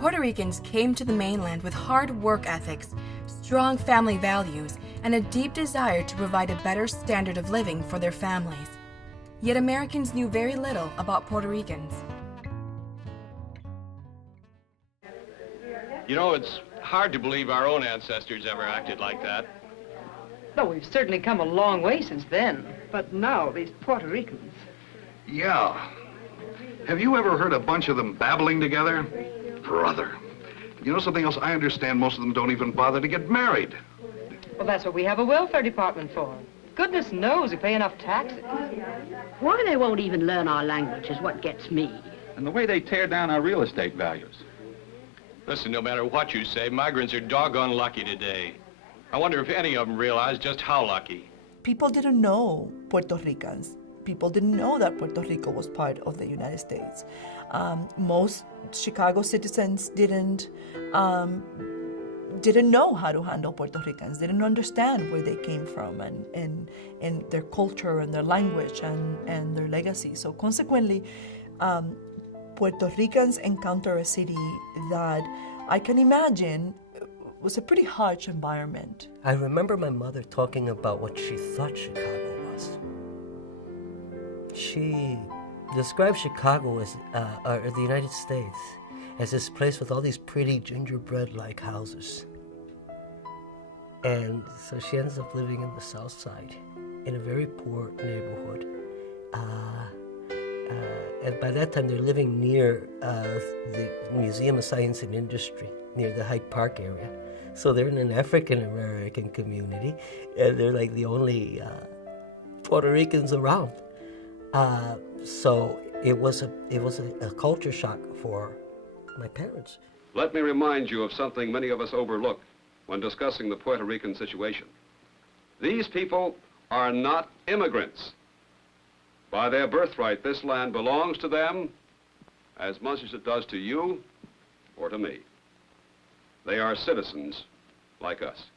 Puerto Ricans came to the mainland with hard work ethics, strong family values, and a deep desire to provide a better standard of living for their families. Yet Americans knew very little about Puerto Ricans. You know, it's hard to believe our own ancestors ever acted like that. Well, we've certainly come a long way since then. But now, these Puerto Ricans. Yeah. Have you ever heard a bunch of them babbling together? Brother. You know something else? I understand most of them don't even bother to get married. Well, that's what we have a welfare department for. Goodness knows we pay enough taxes. Why they won't even learn our language is what gets me. And the way they tear down our real estate values. Listen, no matter what you say, migrants are doggone lucky today. I wonder if any of them realize just how lucky. People didn't know Puerto Ricans. People didn't know that Puerto Rico was part of the United States. Most Chicago citizens didn't know how to handle Puerto Ricans, didn't understand where they came from and their culture and their language and their legacy. So consequently, Puerto Ricans encounter a city that I can imagine was a pretty harsh environment. I remember my mother talking about what she thought Chicago was. She described Chicago as, or the United States, as this place with all these pretty gingerbread-like houses. And so she ends up living in the South Side, in a very poor neighborhood. And by that time, they're living near the Museum of Science and Industry, near the Hyde Park area. So they're in an African-American community, and they're like the only Puerto Ricans around. So it was a culture shock for my parents. Let me remind you of something many of us overlook when discussing the Puerto Rican situation. These people are not immigrants. By their birthright, this land belongs to them as much as it does to you or to me. They are citizens like us.